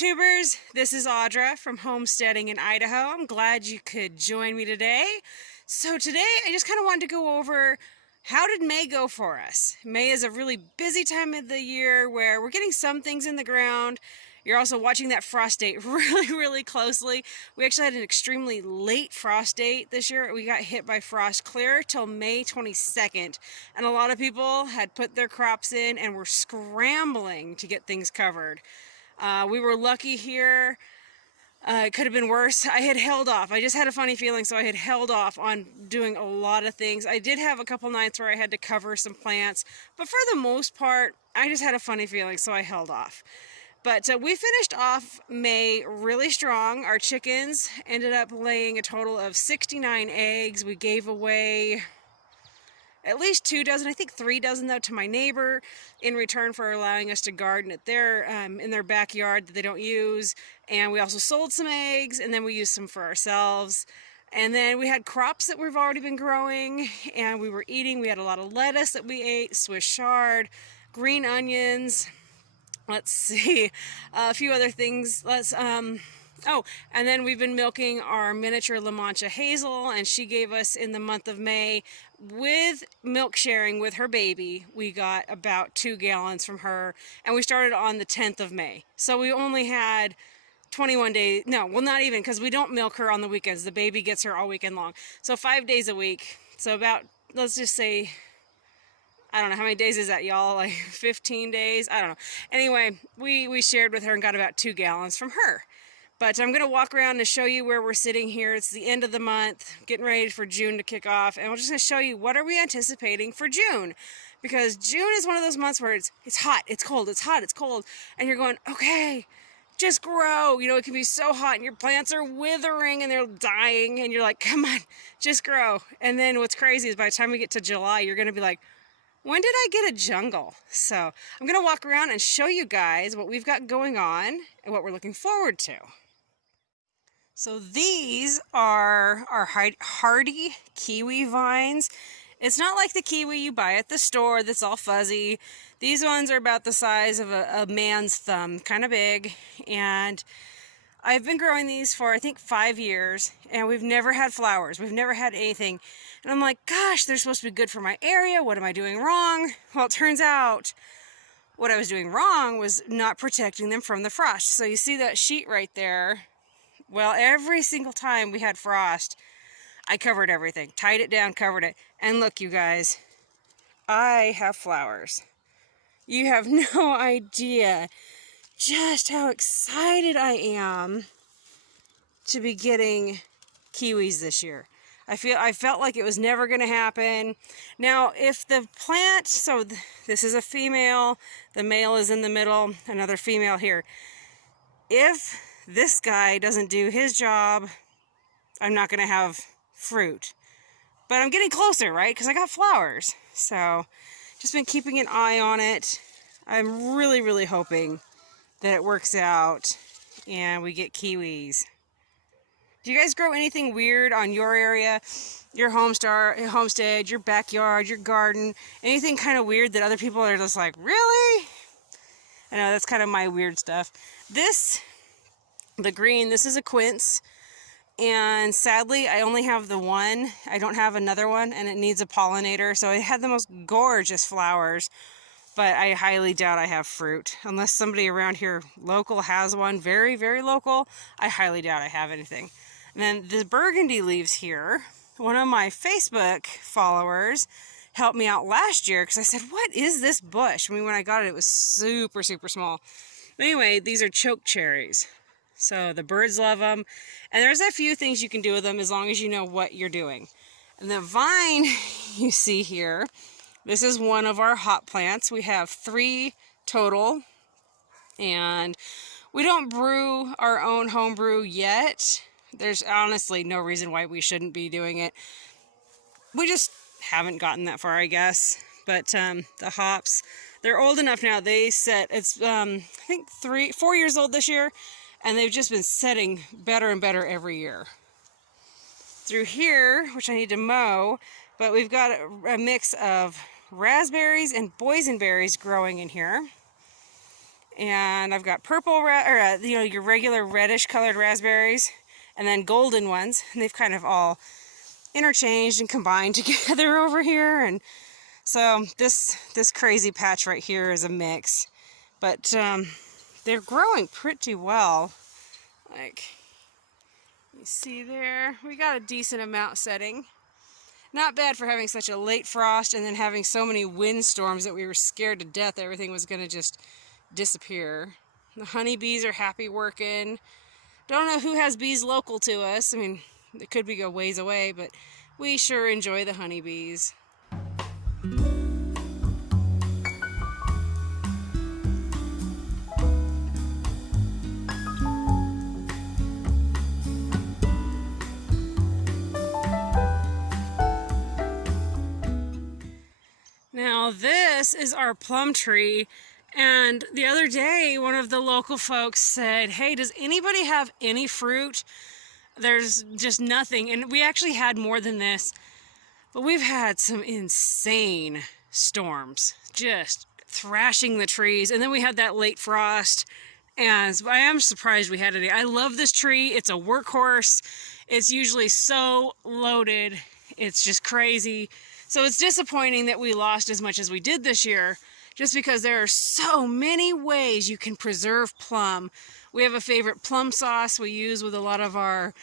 YouTubers, this is Audra from Homesteading in Idaho. I'm glad you could join me today. So today I just kind of wanted to go over how did May go for us. May is a really busy time of the year where we're getting some things in the ground. You're also watching that frost date really closely. We actually had an extremely late frost date this year. We got hit by frost clear till May 22nd. And a lot of people had put their crops in and were scrambling to get things covered. We were lucky here. It could have been worse. I had held off. I just had a funny feeling, so I had held off on doing a lot of things. I did have a couple nights where I had to cover some plants, but for the most part, I just had a funny feeling, so I held off. But we finished off May really strong. Our chickens ended up laying a total of 69 eggs. We gave away at least 2 dozen, I think 3 dozen though, to my neighbor in return for allowing us to garden at their in their backyard that they don't use. And we also sold some eggs, and then we used some for ourselves. And then we had crops that we've already been growing and we were eating. We had a lot of lettuce that we ate, Swiss chard, green onions. Let's see, a few other things. Oh, and then we've been milking our miniature La Mancha Hazel, and she gave us in the month of May, with milk sharing with her baby, we got about 2 gallons from her, and we started on the 10th of May. So we only had 21 days, no, well not even, because we don't milk her on the weekends. The baby gets her all weekend long. So 5 days a week. So about, let's just say, I don't know, how many days is that, y'all? Like 15 days? I don't know. Anyway, we shared with her and got about 2 gallons from her. But I'm going to walk around and show you where we're sitting here. It's the end of the month, getting ready for June to kick off. And we're just going to show you what are we anticipating for June. Because June is one of those months where it's hot, it's cold, it's hot, it's cold. And you're going, okay, just grow. You know, it can be so hot and your plants are withering and they're dying. And you're like, come on, just grow. And then what's crazy is by the time we get to July, you're going to be like, when did I get a jungle? So I'm going to walk around and show you guys what we've got going on and what we're looking forward to. So these are our hardy kiwi vines. It's not like the kiwi you buy at the store that's all fuzzy. These ones are about the size of a man's thumb, kind of big. And I've been growing these for I think 5 years, and we've never had flowers. We've never had anything. And I'm like, gosh, they're supposed to be good for my area. What am I doing wrong? Well, it turns out what I was doing wrong was not protecting them from the frost. So you see that sheet right there? Well, every single time we had frost, I covered everything, tied it down, covered it. And look, you guys, I have flowers. You have no idea just how excited I am to be getting kiwis this year. I felt like it was never going to happen. Now, if the plant, so this is a female, the male is in the middle, another female here. If this guy doesn't do his job, I'm not going to have fruit. But I'm getting closer, right? Because I got flowers. So, just been keeping an eye on it. I'm really hoping that it works out and we get kiwis. Do you guys grow anything weird on your area? Your homestead, your backyard, your garden? Anything kind of weird that other people are just like, really? I know, that's kind of my weird stuff. The green, this is a quince, and sadly I only have the one. I don't have another one, and it needs a pollinator, so it had the most gorgeous flowers, but I highly doubt I have fruit. Unless somebody around here local has one, very local, I highly doubt I have anything. And then the burgundy leaves here, one of my Facebook followers helped me out last year because I said, what is this bush? I mean, when I got it, it was super small. But anyway, these are choke cherries. So the birds love them, and there's a few things you can do with them as long as you know what you're doing. And the vine you see here, this is one of our hot plants. We have 3 total, and we don't brew our own home brew yet. There's honestly no reason why we shouldn't be doing it. We just haven't gotten that far, I guess. But the hops, they're old enough now. They set, it's I think 4 years old this year. And they've just been setting better and better every year. Through here, which I need to mow, but we've got a mix of raspberries and boysenberries growing in here. And I've got purple, your regular reddish colored raspberries, and then golden ones. And they've kind of all interchanged and combined together over here. And so this crazy patch right here is a mix. But they're growing pretty well. Like, you see there, we got a decent amount setting. Not bad for having such a late frost and then having so many windstorms that we were scared to death everything was going to just disappear. The honeybees are happy working. Don't know who has bees local to us. I mean, it could be a ways away, but we sure enjoy the honeybees. Now this is our plum tree, and the other day one of the local folks said, hey, does anybody have any fruit? There's just nothing. And we actually had more than this, but we've had some insane storms just thrashing the trees, and then we had that late frost, and I am surprised we had it. I love this tree. It's a workhorse. It's usually so loaded, it's just crazy. So it's disappointing that we lost as much as we did this year, just because there are so many ways you can preserve plum. We have a favorite plum sauce we use with a lot of our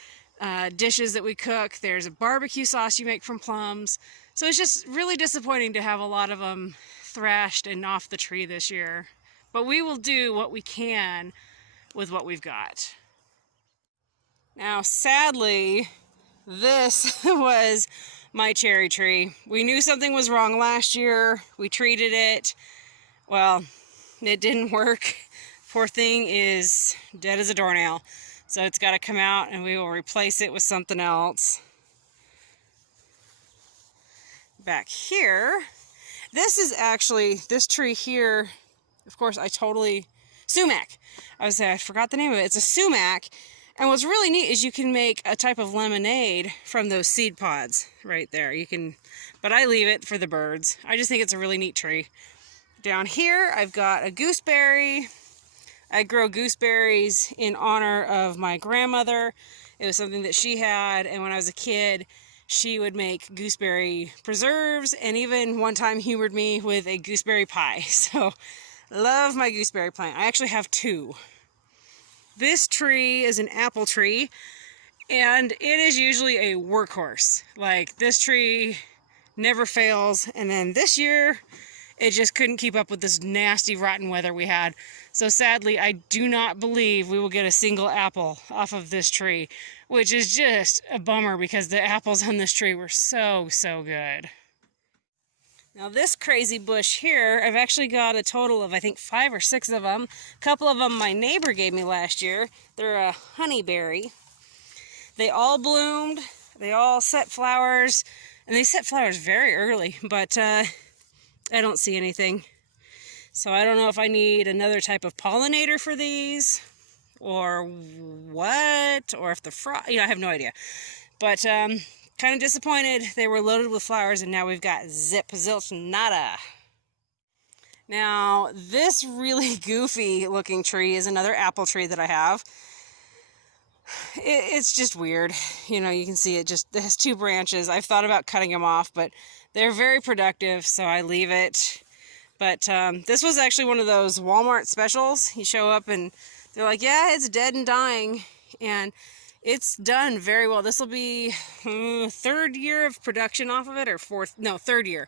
dishes that we cook. There's a barbecue sauce you make from plums. So it's just really disappointing to have a lot of them thrashed and off the tree this year. But we will do what we can with what we've got. Now, sadly, this was my cherry tree. We knew something was wrong last year. We treated it. Well, it didn't work. Poor thing is dead as a doornail. So it's got to come out and we will replace it with something else. Back here, this is actually, this tree here, of course, sumac. I forgot the name of it. It's a sumac. And what's really neat is you can make a type of lemonade from those seed pods right there. But I leave it for the birds. I just think it's a really neat tree. Down here, I've got a gooseberry. I grow gooseberries in honor of my grandmother. It was something that she had, and when I was a kid, she would make gooseberry preserves, and even one time humored me with a gooseberry pie. So, love my gooseberry plant. I actually have two. This tree is an apple tree, and it is usually a workhorse. Like, this tree never fails, and then this year, it just couldn't keep up with this nasty, rotten weather we had. So sadly, I do not believe we will get a single apple off of this tree, which is just a bummer because the apples on this tree were so, so good. Now this crazy bush here, I've actually got a total of, I think, 5 or 6 of them. A couple of them my neighbor gave me last year. They're a honeyberry. They all bloomed, they all set flowers, and they set flowers very early, but I don't see anything. So I don't know if I need another type of pollinator for these, or what, or if the I have no idea. But kind of disappointed. They were loaded with flowers, and now we've got zip, zilch, nada. Now, this really goofy looking tree is another apple tree that I have. It's just weird. You can see it has 2 branches. I've thought about cutting them off, but they're very productive, so I leave it. But this was actually one of those Walmart specials. You show up and they're like, yeah, it's dead and dying. And it's done very well. This will be 3rd year of production off of it, or 3rd year.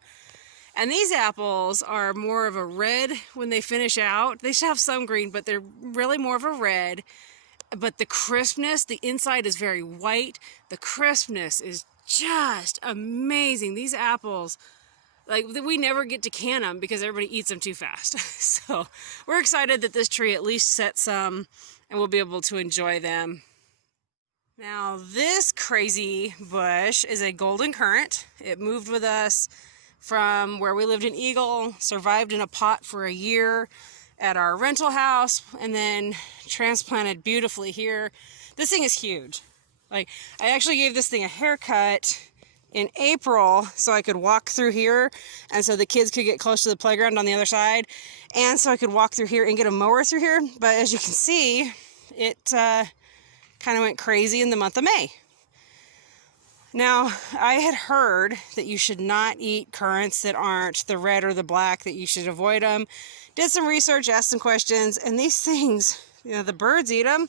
And these apples are more of a red when they finish out. They still have some green, but they're really more of a red. But the crispness, the inside is very white. The crispness is just amazing. These apples, like, we never get to can them because everybody eats them too fast. So we're excited that this tree at least set some and we'll be able to enjoy them. Now this crazy bush is a golden currant. It moved with us from where we lived in Eagle, survived in a pot for a year at our rental house, and then transplanted beautifully here. This thing is huge. Like, I actually gave this thing a haircut in April so I could walk through here and so the kids could get close to the playground on the other side, and so I could walk through here and get a mower through here. But as you can see, it kind of went crazy in the month of May. Now, I had heard that you should not eat currants that aren't the red or the black, that you should avoid them. Did some research, asked some questions, and these things, you know, the birds eat them.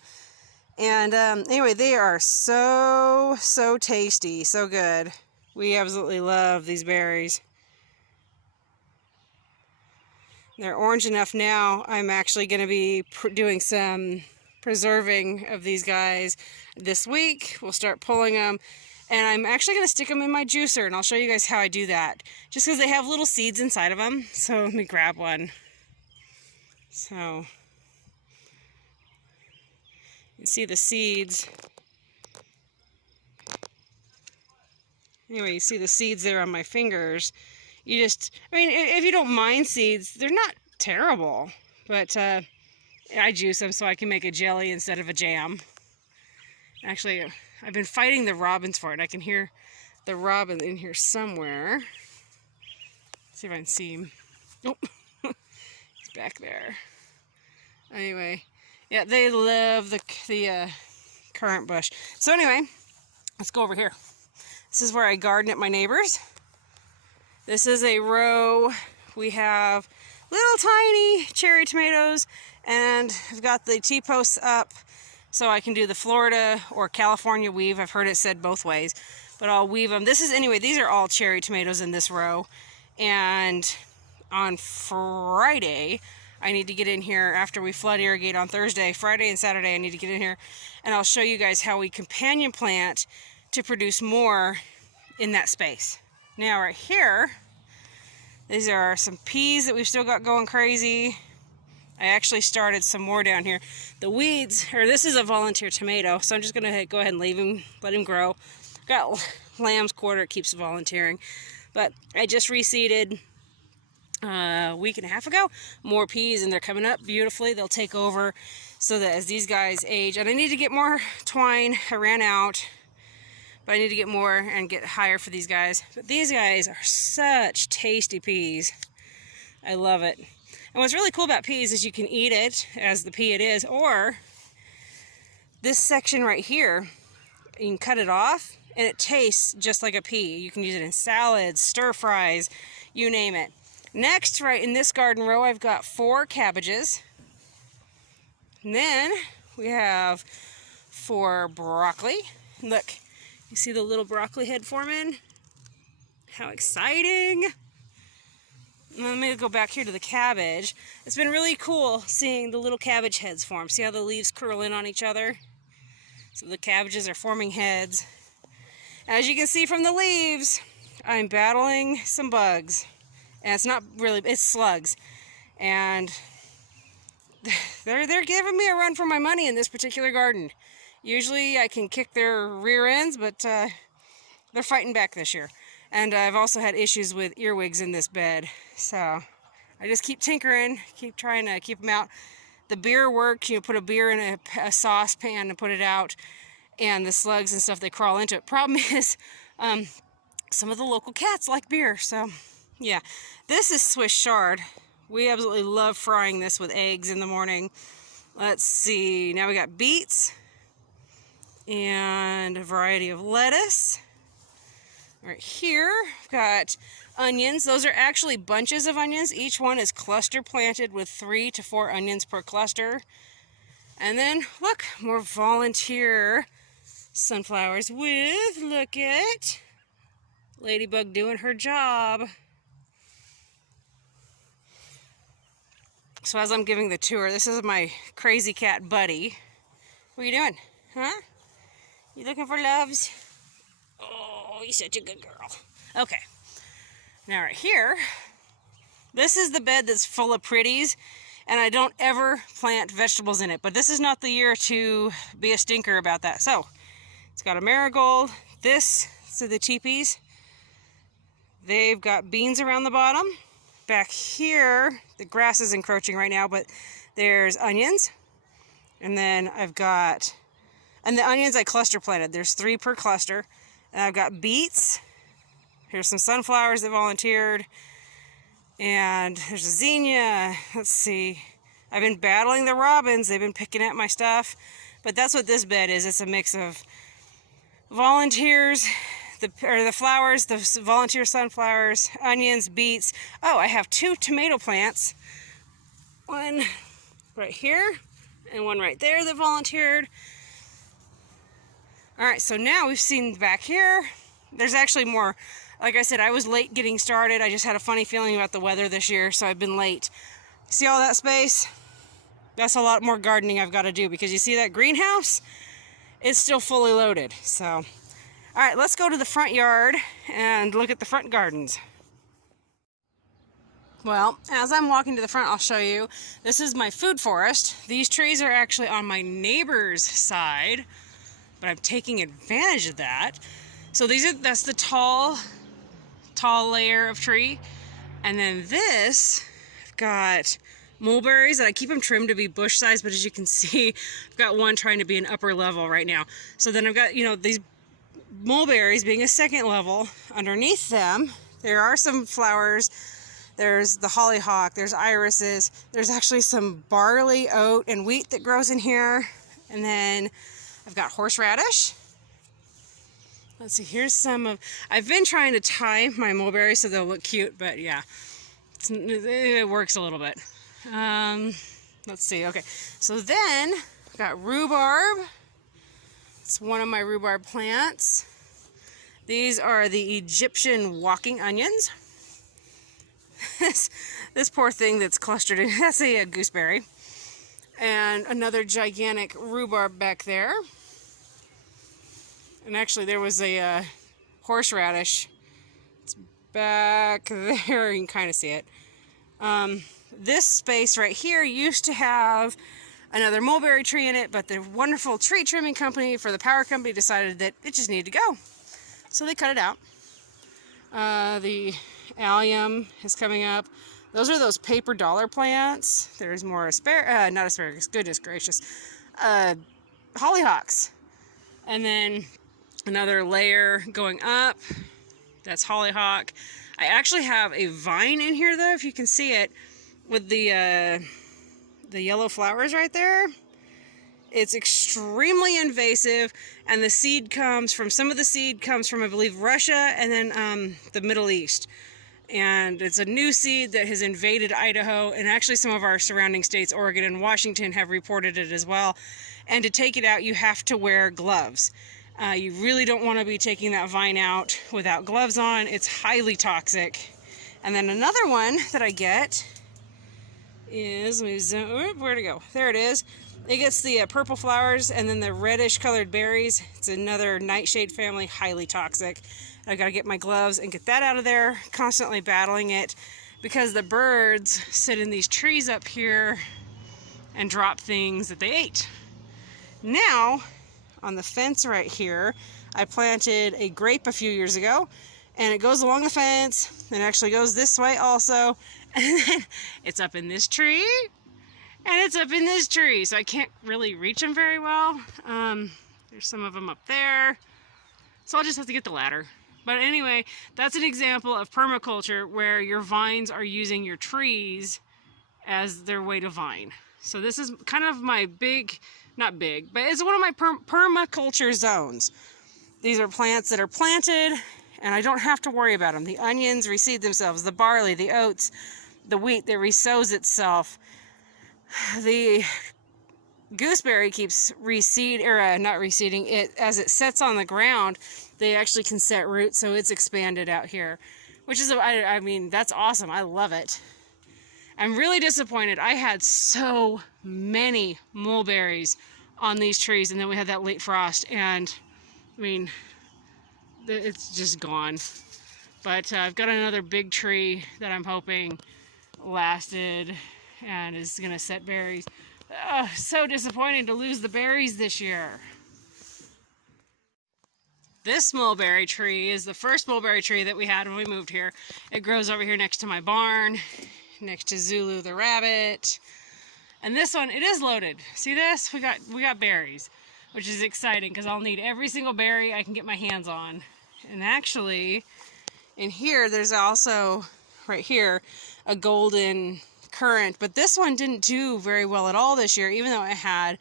And anyway, they are so tasty, so good. We absolutely love these berries. They're orange enough now. I'm actually going to be doing some preserving of these guys this week. We'll start pulling them. And I'm actually going to stick them in my juicer, and I'll show you guys how I do that. Just because they have little seeds inside of them. So let me grab one. So, you see the seeds. Anyway, you see the seeds there on my fingers. You just, I mean, if you don't mind seeds, they're not terrible. But I juice them so I can make a jelly instead of a jam. Actually, I've been fighting the robins for it. I can hear the robin in here somewhere. Let's see if I can see him. Nope. He's back there. Anyway, yeah, they love the currant bush. So anyway, let's go over here. This is where I garden at my neighbor's. This is a row. We have little tiny cherry tomatoes, and I've got the T-posts up so I can do the Florida or California weave. I've heard it said both ways, but I'll weave them. This is, anyway, these are all cherry tomatoes in this row. And on Friday, I need to get in here after we flood irrigate on Thursday. Friday and Saturday, I need to get in here, and I'll show you guys how we companion plant to produce more in that space. Now right here, these are some peas that we've still got going crazy. I actually started some more down here. The weeds, or this is a volunteer tomato, so I'm just gonna go ahead and leave him, let him grow. Got lamb's quarter, it keeps volunteering. But I just reseeded a week and a half ago more peas, and they're coming up beautifully. They'll take over so that as these guys age, and I need to get more twine. I ran out, but I need to get more and get higher for these guys. But these guys are such tasty peas. I love it. And what's really cool about peas is you can eat it as the pea it is, or this section right here, you can cut it off and it tastes just like a pea. You can use it in salads, stir fries, you name it. Next, right in this garden row, I've got 4 cabbages. And then we have 4 broccoli. Look, you see the little broccoli head forming? How exciting! Let me go back here to the cabbage. It's been really cool seeing the little cabbage heads form. See how the leaves curl in on each other? So the cabbages are forming heads. As you can see from the leaves, I'm battling some bugs. And it's not really, it's slugs. And they're giving me a run for my money in this particular garden. Usually I can kick their rear ends, but they're fighting back this year. And I've also had issues with earwigs in this bed. So I just keep tinkering, keep trying to keep them out. The beer works. You put a beer in a saucepan and put it out, and the slugs and stuff, they crawl into it. Problem is, some of the local cats like beer. So yeah, this is Swiss chard. We absolutely love frying this with eggs in the morning. Let's see, now we got beets and a variety of lettuce. Right here, we've got onions. Those are actually bunches of onions. Each one is cluster planted with 3 to 4 onions per cluster. And then, look, more volunteer sunflowers with, look at, Ladybug doing her job. So as I'm giving the tour, this is my crazy cat buddy. What are you doing? Huh? You looking for loves? Oh, you're such a good girl. Okay. Now right here, this is the bed that's full of pretties, and I don't ever plant vegetables in it, but this is not the year to be a stinker about that. So, it's got a marigold. This, so the teepees, they've got beans around the bottom. Back here, the grass is encroaching right now, but there's onions. And then I've got, and the onions I cluster planted. There's 3 per cluster. And I've got beets, Here's some sunflowers that volunteered. And there's a zinnia. Let's see. I've been battling the robins. They've been picking at my stuff. But that's what this bed is. It's a mix of volunteers, the flowers, the volunteer sunflowers, onions, beets. Oh, I have 2 tomato plants. One right here and one right there that volunteered. All right, so now we've seen back here. There's actually more. Like I said, I was late getting started. I just had a funny feeling about the weather this year, so I've been late. See all that space? That's a lot more gardening I've got to do, because you see that greenhouse? It's still fully loaded. So, all right, let's go to the front yard and look at the front gardens. Well, as I'm walking to the front, I'll show you. This is my food forest. These trees are actually on my neighbor's side, but I'm taking advantage of that. So that's the tall layer of tree. And then this, I've got mulberries, and I keep them trimmed to be bush size, but as you can see, I've got one trying to be an upper level right now. So then I've got, these mulberries being a second level. Underneath them, there are some flowers. There's the hollyhock, there's irises, there's actually some barley, oat, and wheat that grows in here. And then I've got horseradish. Let's see, here's some of, I've been trying to tie my mulberries so they'll look cute, but yeah, it works a little bit. Let's see, okay, so then I've got rhubarb. It's one of my rhubarb plants. These are the Egyptian walking onions. This poor thing that's clustered in, that's a gooseberry. And another gigantic rhubarb back there. And actually there was a horseradish. It's back there, you can kind of see it. This space right here used to have another mulberry tree in it, but the wonderful tree trimming company for the power company decided that it just needed to go. So they cut it out. The allium is coming up. Those are those paper dollar plants. There's more not asparagus, goodness gracious. Hollyhocks. And then another layer going up. That's hollyhock. I actually have a vine in here though, if you can see it, with the yellow flowers right there. It's extremely invasive, and the seed comes from, some of the seed comes from, I believe, Russia, and then the Middle East. And it's a new seed that has invaded Idaho, and actually some of our surrounding states, Oregon and Washington, have reported it as well. And to take it out, you have to wear gloves. You really don't want to be taking that vine out without gloves on. It's highly toxic. And then another one that I get is, let me zoom, where'd it go? There it is. It gets the purple flowers and then the reddish colored berries. It's another nightshade family, highly toxic. I've got to get my gloves and get that out of there, constantly battling it, because the birds sit in these trees up here and drop things that they ate. Now, on the fence right here, I planted a grape a few years ago, and it goes along the fence, and actually goes this way also, and then it's up in this tree, and it's up in this tree, so I can't really reach them very well. There's some of them up there, so I'll just have to get the ladder. But anyway, that's an example of permaculture where your vines are using your trees as their way to vine. So this is kind of my big, not big, but it's one of my permaculture zones. These are plants that are planted, and I don't have to worry about them. The onions reseed themselves, the barley, the oats, the wheat that resows itself. The gooseberry keeps not reseeding it as it sets on the ground. They actually can set roots, so it's expanded out here, which is, I mean, that's awesome. I love it. I'm really disappointed. I had so many mulberries on these trees, and then we had that late frost, and I mean, it's just gone. But I've got another big tree that I'm hoping lasted and is gonna set berries. So disappointing to lose the berries this year. This mulberry tree is the first mulberry tree that we had when we moved here. It grows over here next to my barn, next to Zulu the rabbit. And this one, it is loaded. See this? We got berries, which is exciting because I'll need every single berry I can get my hands on. And actually, And here, there's also, right here, a golden currant. But this one didn't do very well at all this year, even though it had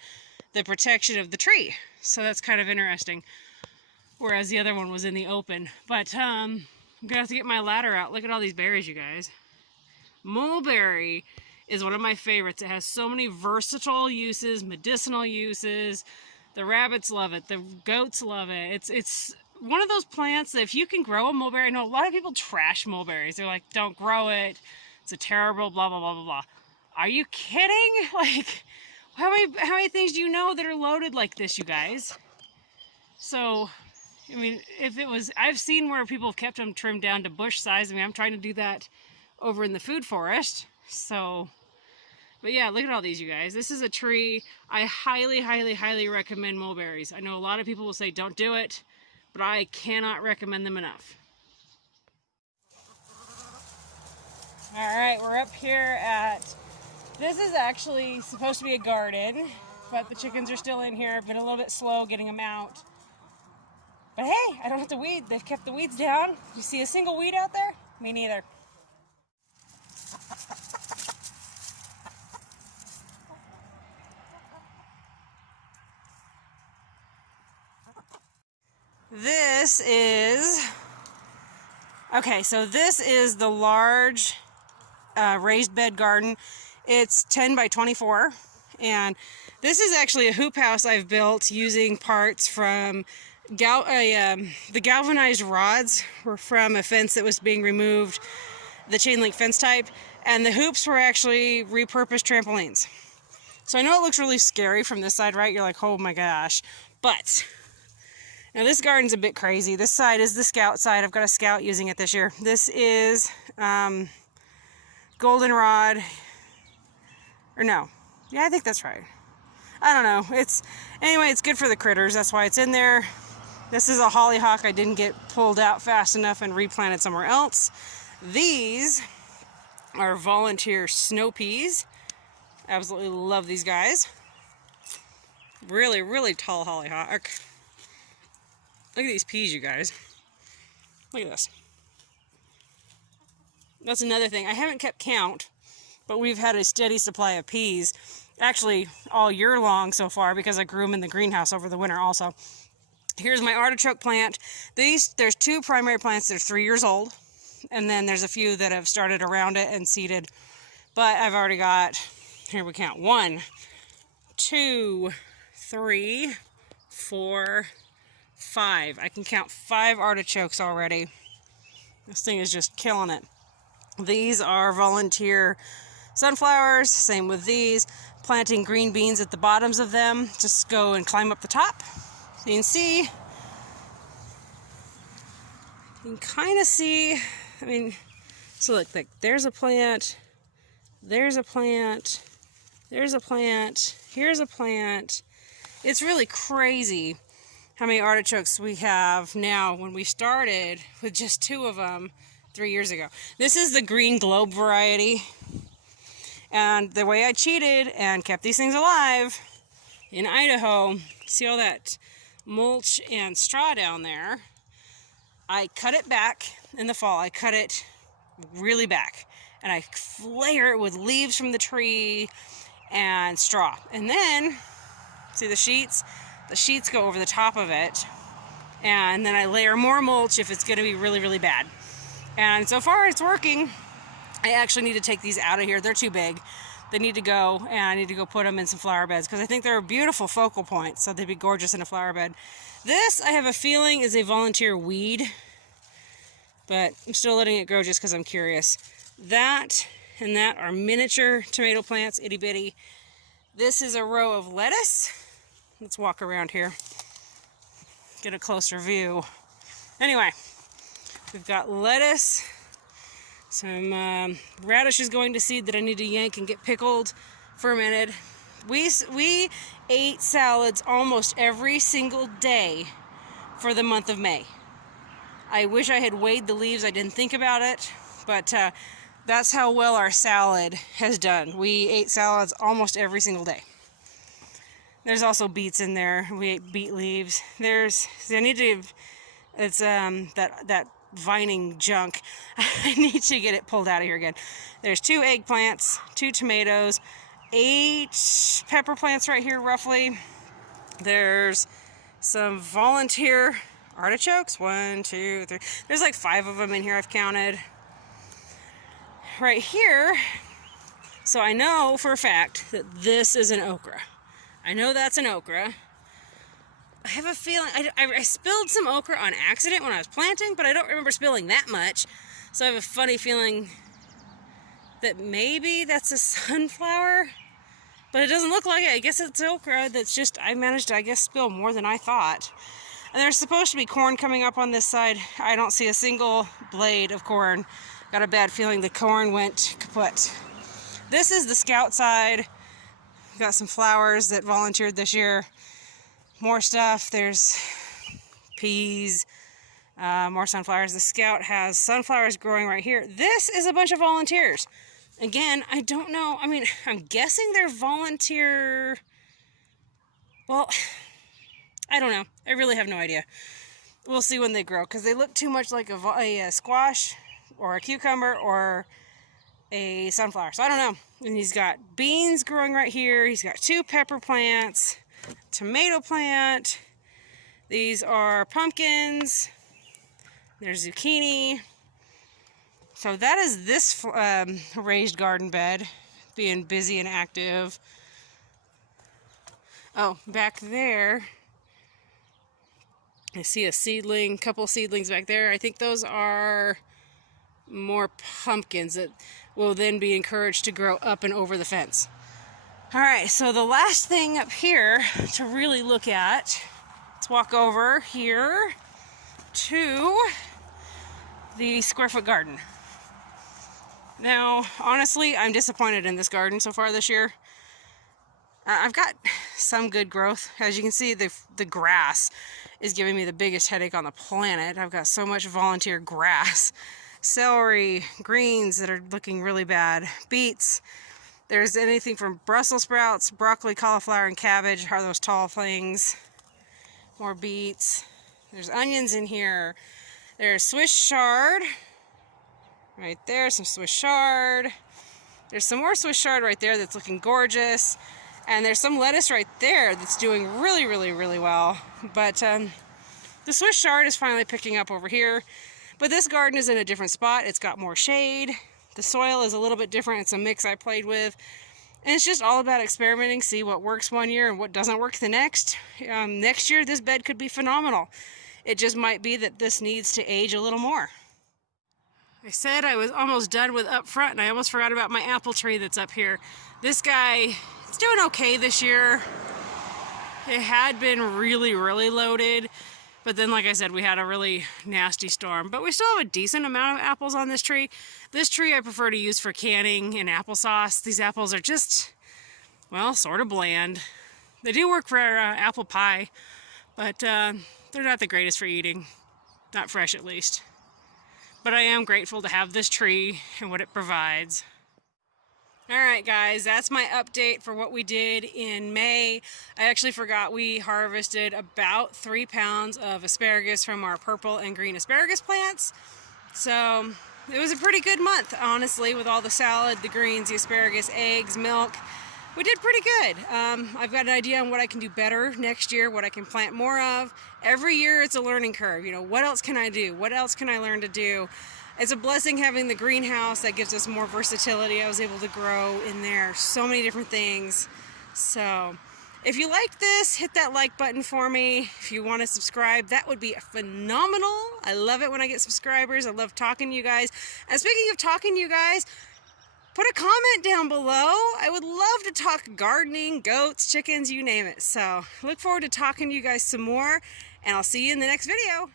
the protection of the tree. So that's kind of interesting. Whereas the other one was in the open. But I'm gonna have to get my ladder out. Look at all these berries, you guys. Mulberry is one of my favorites. It has so many versatile uses, medicinal uses. The rabbits love it. The goats love it. It's one of those plants that if you can grow a mulberry, I know a lot of people trash mulberries. They're like, don't grow it. It's a terrible blah, blah, blah, blah, blah. Are you kidding? Like, how many things do you know that are loaded like this, you guys? So, I mean, if it was, I've seen where people have kept them trimmed down to bush size. I mean, I'm trying to do that over in the food forest. So, but yeah, look at all these, you guys. This is a tree. I highly, highly, highly recommend mulberries. I know a lot of people will say don't do it, but I cannot recommend them enough. All right, we're up here at, this is actually supposed to be a garden, but the chickens are still in here. I've been a little bit slow getting them out. But hey, I don't have to weed. They've kept the weeds down. You see a single weed out there? Me neither. This is, okay, so this is the large raised bed garden. It's 10 by 24, and this is actually a hoop house I've built using parts from the galvanized rods were from a fence that was being removed, the chain link fence type, and the hoops were actually repurposed trampolines. So I know it looks really scary from this side, right? You're like, oh my gosh, but now this garden's a bit crazy. This side is the scout side. I've got a scout using it this year. This is goldenrod, or no, yeah, I think that's right. I don't know. Anyway, it's good for the critters. That's why it's in there. This is a hollyhock I didn't get pulled out fast enough and replanted somewhere else. These are volunteer snow peas. Absolutely love these guys. Really, really tall hollyhock. Look at these peas, you guys. Look at this. That's another thing. I haven't kept count, but we've had a steady supply of peas, actually all year long so far, because I grew them in the greenhouse over the winter also. Here's my artichoke plant. There's two primary plants that are 3 years old, and then there's a few that have started around it and seeded. But I've already got, here we count, 1, 2, 3, 4, 5. I can count 5 artichokes already. This thing is just killing it. These are volunteer sunflowers. Same with these. Planting green beans at the bottoms of them. Just go and climb up the top. So you can see, you can kind of see, I mean, so look, there's a plant, there's a plant, there's a plant, here's a plant. It's really crazy how many artichokes we have now when we started with just 2 of them 3 years ago. This is the green globe variety. And the way I cheated and kept these things alive in Idaho, see all that mulch and straw down there? I cut it back in the fall. I cut it really back. And I layer it with leaves from the tree and straw. And then, see the sheets? The sheets go over the top of it. And then I layer more mulch if it's going to be really, really bad. And so far it's working. I actually need to take these out of here. They're too big. They need to go, and I need to go put them in some flower beds because I think they're a beautiful focal point, so they'd be gorgeous in a flower bed. This, I have a feeling, is a volunteer weed, but I'm still letting it grow just because I'm curious. That and that are miniature tomato plants, itty bitty. This is a row of lettuce. Let's walk around here, get a closer view. Anyway, we've got lettuce. Some radishes going to seed that I need to yank and get pickled, fermented. We ate salads almost every single day for the month of May. I wish I had weighed the leaves. I didn't think about it, but that's how well our salad has done. We ate salads almost every single day. There's also beets in there. We ate beet leaves. It's that vining junk. I need to get it pulled out of here again. There's 2 eggplants, 2 tomatoes, 8 pepper plants right here roughly. There's some volunteer artichokes. 1, 2, 3. There's like 5 of them in here I've counted. Right here, so I know for a fact that this is an okra. I know that's an okra. I have a feeling, I spilled some okra on accident when I was planting, but I don't remember spilling that much. So I have a funny feeling that maybe that's a sunflower, but it doesn't look like it. I guess it's okra that's just, I managed to, I guess, spill more than I thought. And there's supposed to be corn coming up on this side. I don't see a single blade of corn. Got a bad feeling the corn went kaput. This is the scout side. We've got some flowers that volunteered this year. More stuff. There's peas, more sunflowers. The scout has sunflowers growing right here. This is a bunch of volunteers. Again, I don't know. I mean, I'm guessing they're volunteer. Well, I don't know. I really have no idea. We'll see when they grow, because they look too much like a squash or a cucumber or a sunflower. So I don't know. And he's got beans growing right here. He's got 2 pepper plants, tomato plant. These are pumpkins. There's zucchini. So that is this raised garden bed, being busy and active. Oh, back there, I see a seedling, couple seedlings back there. I think those are more pumpkins that will then be encouraged to grow up and over the fence. All right, so the last thing up here to really look at, let's walk over here to the square foot garden. Now, honestly, I'm disappointed in this garden so far this year. I've got some good growth. As you can see, the grass is giving me the biggest headache on the planet. I've got so much volunteer grass. Celery, greens that are looking really bad. Beets. There's anything from Brussels sprouts, broccoli, cauliflower, and cabbage are those tall things. More beets. There's onions in here. There's Swiss chard. Right there, some Swiss chard. There's some more Swiss chard right there that's looking gorgeous. And there's some lettuce right there that's doing really, really, really well. But the Swiss chard is finally picking up over here. But this garden is in a different spot. It's got more shade. The soil is a little bit different. It's a mix I played with. And it's just all about experimenting, see what works one year and what doesn't work the next. Next year, this bed could be phenomenal. It just might be that this needs to age a little more. I said I was almost done with up front, and I almost forgot about my apple tree that's up here. This guy, it's doing okay this year. It had been really, really loaded, but then, like I said, we had a really nasty storm. But we still have a decent amount of apples on this tree. This tree I prefer to use for canning and applesauce. These apples are just, well, sort of bland. They do work for apple pie, but they're not the greatest for eating. Not fresh, at least. But I am grateful to have this tree and what it provides. Alright guys, that's my update for what we did in May. I actually forgot we harvested about 3 pounds of asparagus from our purple and green asparagus plants. So it was a pretty good month, honestly, with all the salad, the greens, the asparagus, eggs, milk. We did pretty good. I've got an idea on what I can do better next year, what I can plant more of. Every year it's a learning curve. You know, what else can I do? What else can I learn to do? It's a blessing having the greenhouse that gives us more versatility. I was able to grow in there so many different things. So if you like this, hit that like button for me. If you want to subscribe, that would be phenomenal. I love it when I get subscribers. I love talking to you guys. And speaking of talking to you guys, put a comment down below. I would love to talk gardening, goats, chickens, you name it. So look forward to talking to you guys some more, and I'll see you in the next video.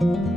Thank you.